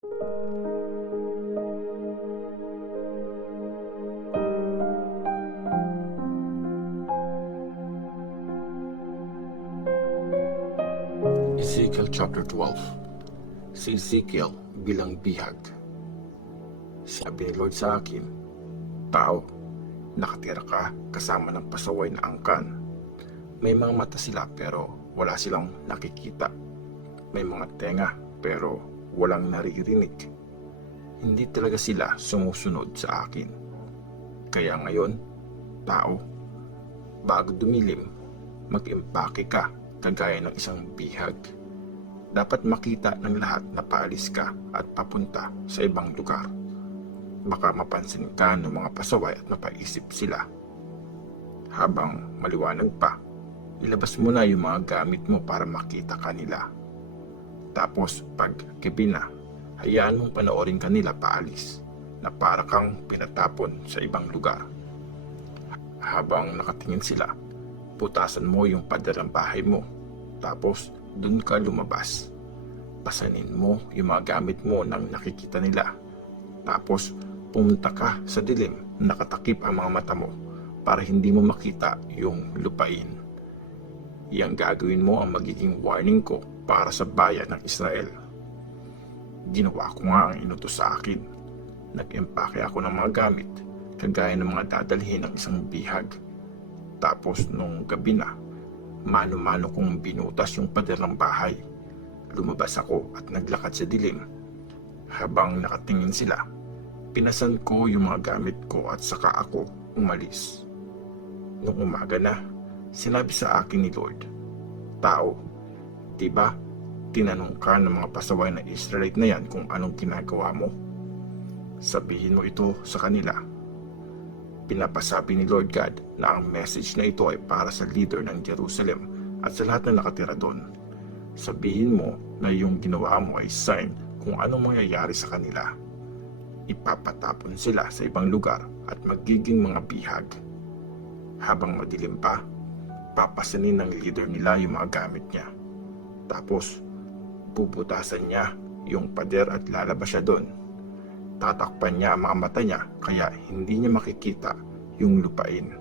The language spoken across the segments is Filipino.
Ezekiel chapter 12. Si Ezekiel bilang bihag. Sabi ni Lord sa akin, "Tao, nakatira ka kasama ng pasaway na angkan. May mga mata sila pero wala silang nakikita. May mga tenga pero walang naririnig. Hindi talaga sila sumusunod sa akin. Kaya ngayon, tao, bago dumilim, mag-impake ka kagaya ng isang bihag. Dapat makita ng lahat na paalis ka at papunta sa ibang lugar. Baka mapansin ka ng mga pasaway at mapaisip sila. Habang maliwanag pa, ilabas mo na yung mga gamit mo para makita kanila. Tapos pag gabi na, hayaan mong panoorin kanila paalis na para kang pinatapon sa ibang lugar. Habang nakatingin sila, putasan mo yung pader ng bahay mo. Tapos dun ka lumabas. Pasanin mo yung mga gamit mo nang nakikita nila. Tapos pumunta ka sa dilim, nakatakip ang mga mata mo para hindi mo makita yung lupain. Yang gagawin mo ang magiging warning ko para sa bayan ng Israel. Ginawa ko nga ang inutos sa akin. Nag-empake ako ng mga gamit, kagaya ng mga dadalhin ng isang bihag. Tapos nung gabi na, mano-mano kong binutas yung pader ng bahay. Lumabas ako at naglakad sa dilim. Habang nakatingin sila, pinasan ko yung mga gamit ko at saka ako umalis. Nung umaga na, sinabi sa akin ni Lord, "Tao, diba tinanong ka ng mga pasaway na Israelite na yan kung anong ginagawa mo? Sabihin mo ito sa kanila." Pinapasabi ni Lord God na ang message na ito ay para sa leader ng Jerusalem at sa lahat na nakatira doon. Sabihin mo na yung ginawa mo ay sign kung anong mangyayari sa kanila. Ipapatapon sila sa ibang lugar at magiging mga bihag. Habang madilim pa, papasanin ng leader nila yung mga gamit niya. Tapos, bubutasan niya yung pader at lalabas siya doon. Tatakpan niya ang mga mata niya kaya hindi niya makikita yung lupain.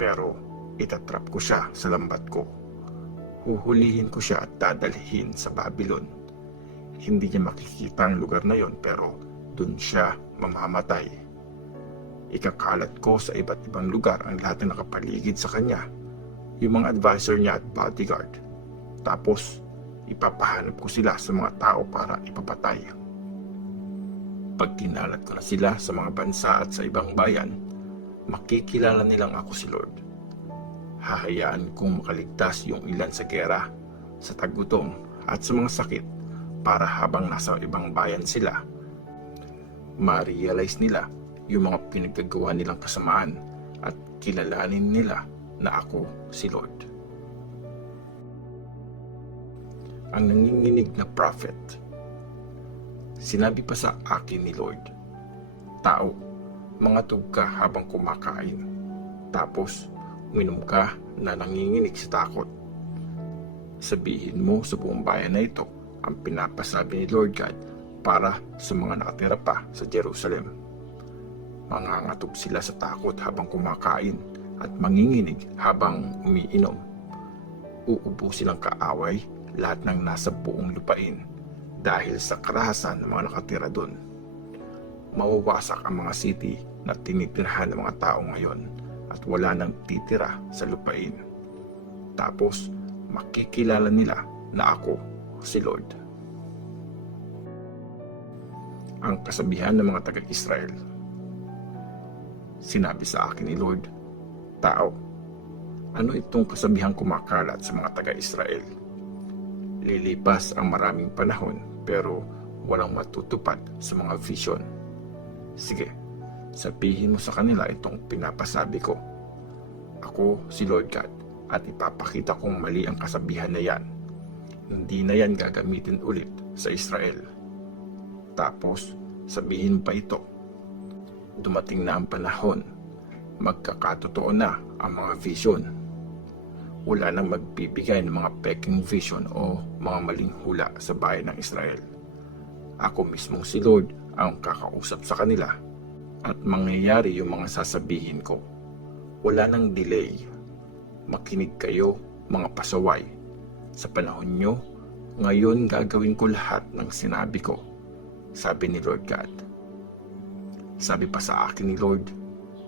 Pero itatrap ko siya sa lambat ko. Huhulihin ko siya at dadalhin sa Babylon. Hindi niya makikita ang lugar na yon pero dun siya mamamatay. Ikakalat ko sa iba't ibang lugar ang lahat na nakapaligid sa kanya, yung mga advisor niya at bodyguard. Tapos ipapahanap ko sila sa mga tao para ipapatay. Pag kinalat ko na sila sa mga bansa at sa ibang bayan, makikilala nilang ako si Lord. Hahayaan kong makaligtas yung ilan sa gera, sa tagutom at sa mga sakit para habang nasa ibang bayan sila, ma-realize nila yung mga pinagagawa nilang kasamaan at kilalanin nila na ako si Lord. Ang nanginginig na prophet. Sinabi pa sa akin ni Lord, "Tao, mangatog ka habang kumakain. Tapos, uminom ka na nanginginig sa takot. Sabihin mo sa buong bayan na ito ang pinapasabi ni Lord God para sa mga nakatira pa sa Jerusalem. Mangangatog sila sa takot habang kumakain at manginginig habang umiinom. Uubusin ng kaaway lahat ng nasa buong lupain dahil sa karahasan ng mga nakatira doon. Mawawasak ang mga city na tinitirahan ng mga tao ngayon at wala nang titira sa lupain. Tapos makikilala nila na ako si Lord." Ang kasabihan ng mga taga-Israel. Sinabi sa akin ni Lord, "Tao, ano itong kasabihang kumakalat sa mga taga-Israel? Lilipas ang maraming panahon pero walang matutupad sa mga vision. Sige, sabihin mo sa kanila itong pinapasabi ko. Ako si Lord God at ipapakita kong mali ang kasabihan na yan. Hindi na yan gagamitin ulit sa Israel." Tapos sabihin pa ito, "Dumating na ang panahon, magkakatotoo na ang mga vision. Wala nang magbibigay ng mga peking vision o mga maling hula sa bayan ng Israel. Ako mismong si Lord ang kakausap sa kanila at mangyayari yung mga sasabihin ko. Wala nang delay. Makinig kayo, mga pasaway. Sa panahon nyo, ngayon gagawin ko lahat ng sinabi ko, sabi ni Lord God. Sabi pa sa akin ni Lord,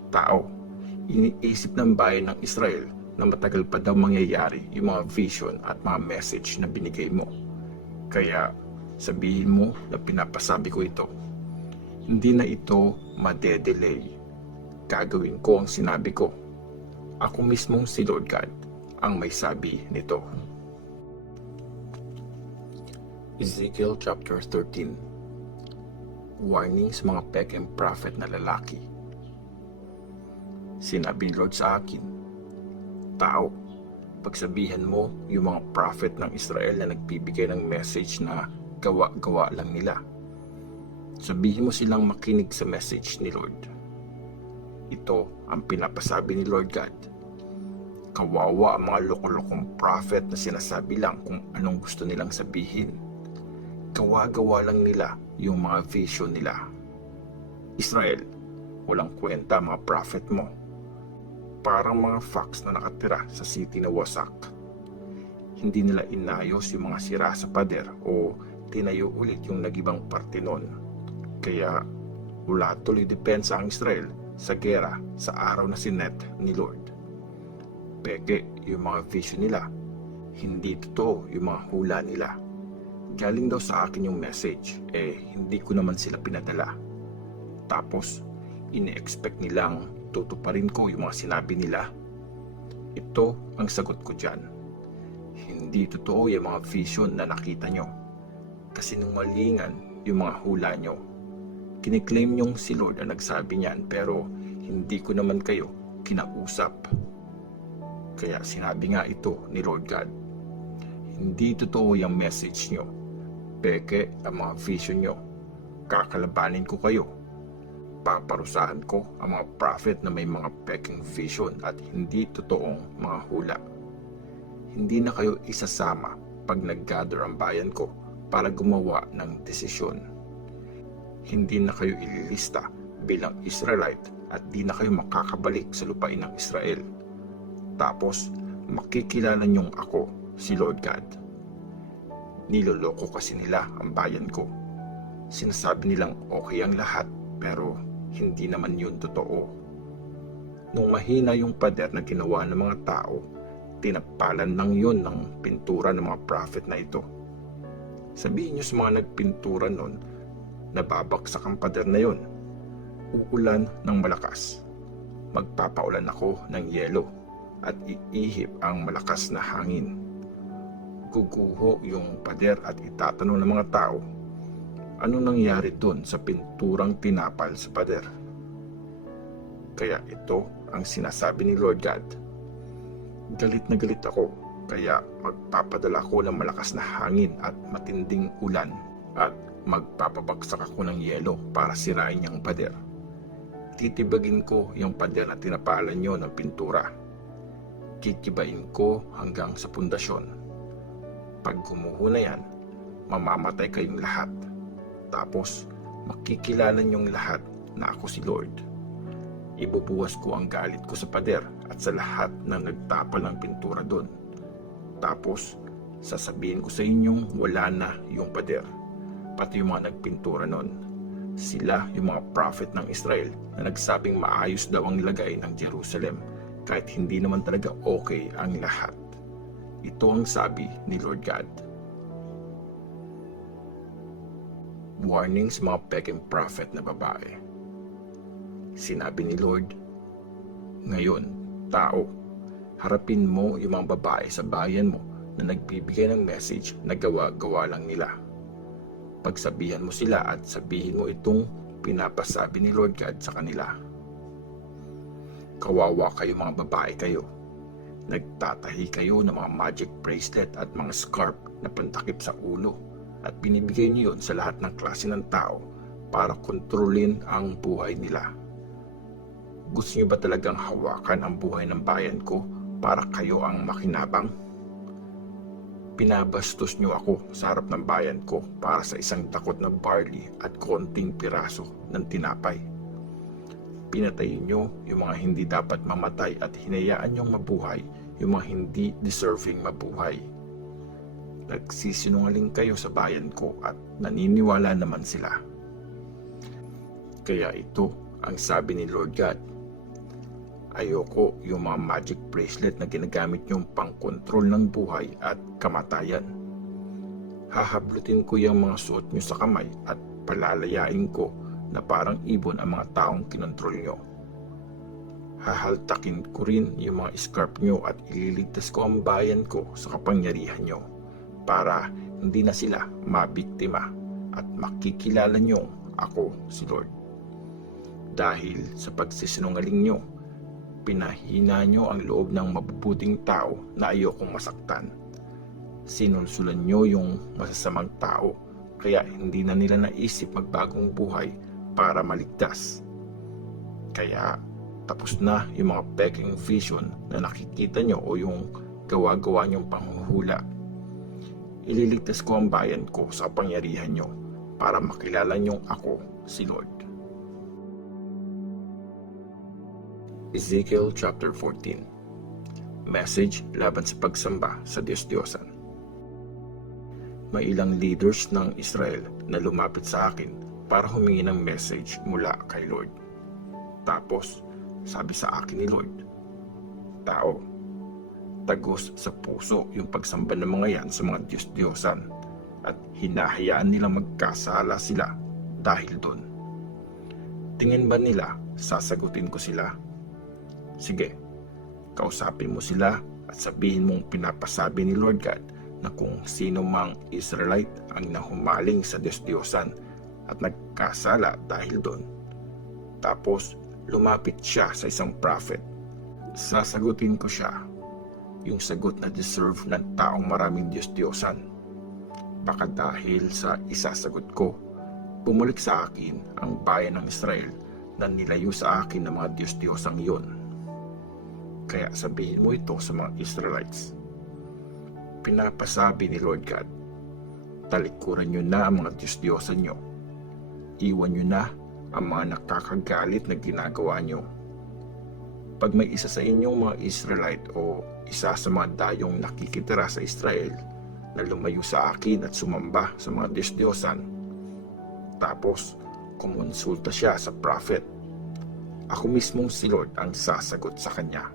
tao, iniisip ng bayan ng Israel na matagal pa daw mangyayari yung mga vision at mga message na binigay mo. Kaya sabihin mo na pinapasabi ko ito. Hindi na ito madedelay. Gagawin ko ang sinabi ko. Ako mismong si Lord God ang may sabi nito. Ezekiel chapter 13. Warning sa mga pekeng prophet na lalaki. Sinabi ni Lord sa akin, tao, pagsabihan mo yung mga prophet ng Israel na nagbibigay ng message na gawa-gawa lang nila. Sabihin mo silang makinig sa message ni Lord. Ito ang pinapasabi ni Lord God. Kawawa ang mga loko-lokong prophet na sinasabi lang kung anong gusto nilang sabihin. Gawa-gawa lang nila yung mga vision nila. Israel, walang kwenta mga prophet mo. Parang mga fox na nakatira sa city na wasak. Hindi nila inayos yung mga sira sa pader o tinayo ulit yung nagibang parte nun. Kaya wala tuloy depensa ang Israel sa gera sa araw na sinet ni Lord. Peke yung mga vision nila. Hindi totoo yung mga hula nila. Galing daw sa akin yung message, hindi ko naman sila pinadala. Tapos, ini-expect nilang tutuparin ko yung mga sinabi nila. Ito ang sagot ko dyan. Hindi totoo yung mga vision na nakita nyo. Kasinungalingan yung mga hula nyo. Kiniklaim nyong si Lord ang nagsabi niyan, pero hindi ko naman kayo kinausap. Kaya sinabi nga ito ni Lord God. Hindi totoo yung message nyo. Peke ang mga vision nyo. Kakalabanin ko kayo. Paparusahan ko ang mga prophet na may mga peking vision at hindi totoong mga hula. Hindi na kayo isasama pag nag-gather ang bayan ko para gumawa ng desisyon. Hindi na kayo ililista bilang Israelite at di na kayo makakabalik sa lupain ng Israel. Tapos, makikilala niyong ako, si Lord God. Niloloko kasi nila ang bayan ko. Sinasabi nilang okay ang lahat, pero hindi naman yun totoo. Nung mahina yung pader na ginawa ng mga tao, tinapalan lang yun ng pintura ng mga prophet na ito. Sabihin niyo sa mga nagpintura nun, nababagsak ang pader na yun. Uulan ng malakas. Magpapaulan ako ng yelo at iihip ang malakas na hangin. Guguho yung pader at itatanong ng mga tao, ano nangyari doon sa pinturang tinapal sa pader? Kaya ito ang sinasabi ni Lord God. Galit na galit ako, kaya magpapadala ko ng malakas na hangin at matinding ulan at magpapabagsak ako ng yelo para sirain niyang pader. Titibagin ko yung pader na tinapalan niyo ng pintura. Kikibain ko hanggang sa pundasyon. Pag gumuho na yan, mamamatay kayong lahat. Tapos, makikilala niyong lahat na ako si Lord. Ibubuwas ko ang galit ko sa pader at sa lahat ng nagtapal ng pintura doon. Tapos, sasabihin ko sa inyong wala na yung pader, pati yung mga nagpintura noon. Sila yung mga prophet ng Israel na nagsabing maayos daw ang lagay ng Jerusalem kahit hindi naman talaga okay ang lahat. Ito ang sabi ni Lord God. Warning sa mga peking prophet na babae. Sinabi ni Lord, ngayon, tao, harapin mo yung mga babae sa bayan mo na nagbibigay ng message na gawa-gawa lang nila. Pagsabihan mo sila at sabihin mo itong pinapasabi ni Lord God sa kanila. Kawawa kayo mga babae kayo. Nagtatahi kayo ng mga magic bracelet at mga scarf na pantakip sa ulo at binibigay niyo yun sa lahat ng klase ng tao para kontrolin ang buhay nila. Gusto niyo ba talagang hawakan ang buhay ng bayan ko para kayo ang makinabang? Pinabastos niyo ako sa harap ng bayan ko para sa isang dakot na barley at konting piraso ng tinapay. Pinatay niyo yung mga hindi dapat mamatay at hinayaan niyong mabuhay yung mga hindi deserving mabuhay. Nagsisinungaling kayo sa bayan ko at naniniwala naman sila. Kaya ito ang sabi ni Lord God. Ayoko yung mga magic bracelet na ginagamit niyong pangkontrol ng buhay at kamatayan. Hahablutin ko yung mga suot niyo sa kamay at palalayain ko na parang ibon ang mga taong kinontrol niyo. Hahaltakin ko rin yung mga scarf niyo at ililigtas ko ang bayan ko sa kapangyarihan niyo para hindi na sila mabiktima at makikilala niyo ako si Lord. Dahil sa pagsisinungaling niyo, pinahina niyo ang loob ng mabubuting tao na ayokong masaktan. Sinulsulan niyo yung masasamang tao kaya hindi na nila naisip magbagong buhay para maligtas. Kaya tapos na yung mga peking vision na nakikita niyo o yung gawa-gawa niyong panghuhula. Ililigtas ko ang bayan ko sa kapangyarihan niyo para makilala niyong ako si Lord. Ezekiel chapter 14. Message laban sa pagsamba sa Diyos-Diyosan. May ilang leaders ng Israel na lumapit sa akin para humingi ng message mula kay Lord. Tapos, sabi sa akin ni Lord, "Tao, tagos sa puso yung pagsamba ng mga yan sa mga Diyos-Diyosan at hinahayaan nilang magkasala sila dahil doon. Tingin ba nila sasagutin ko sila? Sige, kausapin mo sila at sabihin mong pinapasabi ni Lord God na kung sino mang Israelite ang nahumaling sa Diyos-Diyosan at nagkasala dahil doon. Tapos lumapit siya sa isang prophet. Sasagutin ko siya, yung sagot na deserve ng taong maraming Diyos-Diyosan. Baka dahil sa isasagot ko, bumalik sa akin ang bayan ng Israel na nilayo sa akin ng mga Diyos-Diyosang iyon. Kaya sabihin mo ito sa mga Israelites. Pinapasabi ni Lord God, talikuran nyo na ang mga Diyos-Diyosan nyo. Iwan nyo na ang mga nakakagalit na ginagawa nyo. Pag may isa sa inyong mga Israelite o isa sa mga dayong nakikitira sa Israel na lumayo sa akin at sumamba sa mga Diyos-Diyosan, tapos kumonsulta siya sa prophet, ako mismong si Lord ang sasagot sa kanya.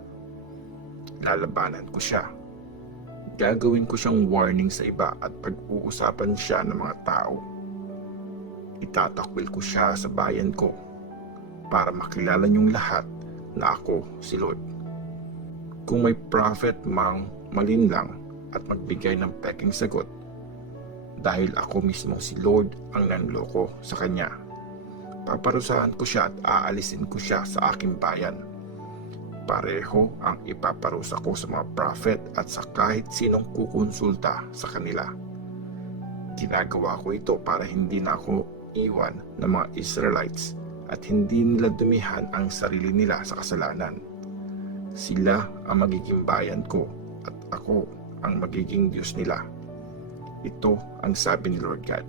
Lalabanan ko siya. Gagawin ko siyang warning sa iba at pag-uusapan siya ng mga tao. Itatakwil ko siya sa bayan ko para makilala niyong lahat na ako si Lord. Kung may prophet mang malinlang at magbigay ng peking sagot, dahil ako mismo si Lord ang nanloko sa kanya, paparusahan ko siya at aalisin ko siya sa aking bayan. Pareho ang ipaparusa ko sa mga prophet at sa kahit sinong kukonsulta sa kanila. Ginagawa ko ito para hindi na ako iwan ng mga Israelites at hindi nila dumihan ang sarili nila sa kasalanan. Sila ang magiging bayan ko at ako ang magiging Diyos nila. Ito ang sabi ni Lord God.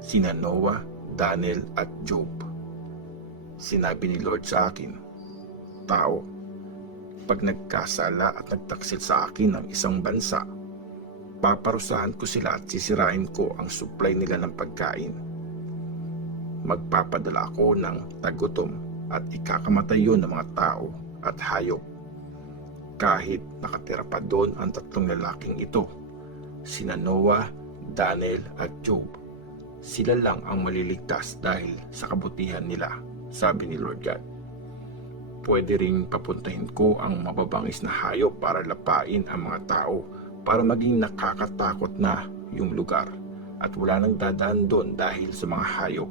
Sina Noah, Daniel at Job. Sinabi ni Lord sa akin, tao, pag nagkasala at nagtaksil sa akin ng isang bansa, paparusahan ko sila at sisirain ko ang supply nila ng pagkain. Magpapadala ako ng tagutom at ikakamatay yun ng mga tao at hayop. Kahit nakatira pa doon ang tatlong lalaking ito, sina Noah, Daniel at Job, sila lang ang maliligtas dahil sa kabutihan nila, sabi ni Lord God. Pwede ring papuntahin ko ang mababangis na hayop para lapain ang mga tao para maging nakakatakot na yung lugar at wala nang dadaan doon dahil sa mga hayop.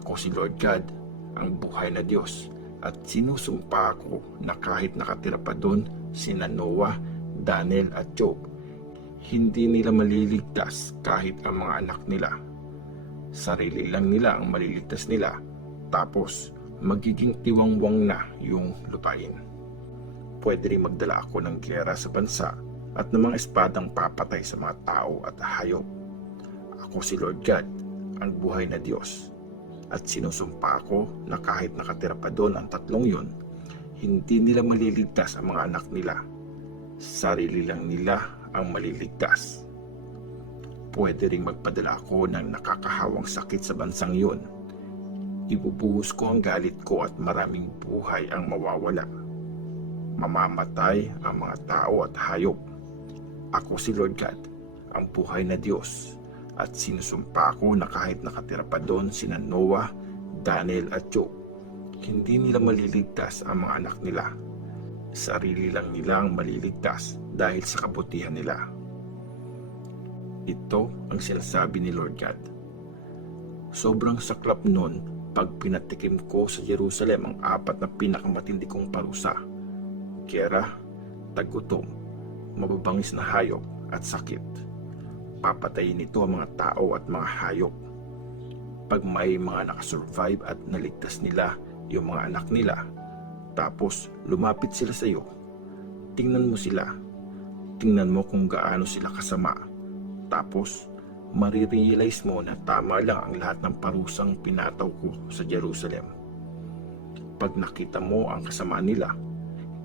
Ako si Lord God, ang buhay na Diyos, at sinusumpa ko na kahit nakatira pa doon sina Noah, Daniel at Job, hindi nila maliligtas kahit ang mga anak nila. Sarili lang nila ang maliligtas nila, tapos magiging tiwangwang na yung lupain. pwede rin magdala ako ng giyera sa bansa at ng mga espadang papatay sa mga tao at hayop. Ako si Lord God, ang buhay na Diyos. At sinusumpa ako na kahit nakatira pa doon ang tatlong yun, hindi nila maliligtas ang mga anak nila. Sarili lang nila ang maliligtas. Pwede ring magpadala ako ng nakakahawang sakit sa bansang yun. Ibubuhos ko ang galit ko at maraming buhay ang mawawala. Mamamatay ang mga tao at hayop. Ako si Lord God, ang buhay na Diyos, at sinusumpa ko na kahit nakatira pa doon sina Noah, Daniel at Job, hindi nila maliligtas ang mga anak nila. Sarili lang nila ang maliligtas dahil sa kabutihan nila. Ito ang sinasabi ni Lord God. Sobrang saklap nun pag pinatikim ko sa Jerusalem ang 4 na pinakamatindi kong parusa: giyera, tagutom, mababangis na hayop at sakit. Papatayin nito ang mga tao at mga hayop. Pag may mga nakasurvive at naligtas nila yung mga anak nila, tapos lumapit sila sa iyo, tingnan mo sila. Tingnan mo kung gaano sila kasama. Tapos marirealize mo na tama lang ang lahat ng parusang pinataw ko sa Jerusalem. Pag nakita mo ang kasamaan nila,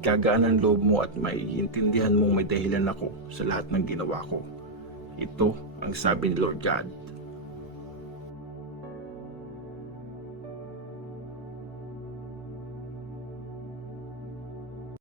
gagaan ang loob mo at maiintindihan mong may dahilan ako sa lahat ng ginawa ko. Ito ang sabi ni Lord God.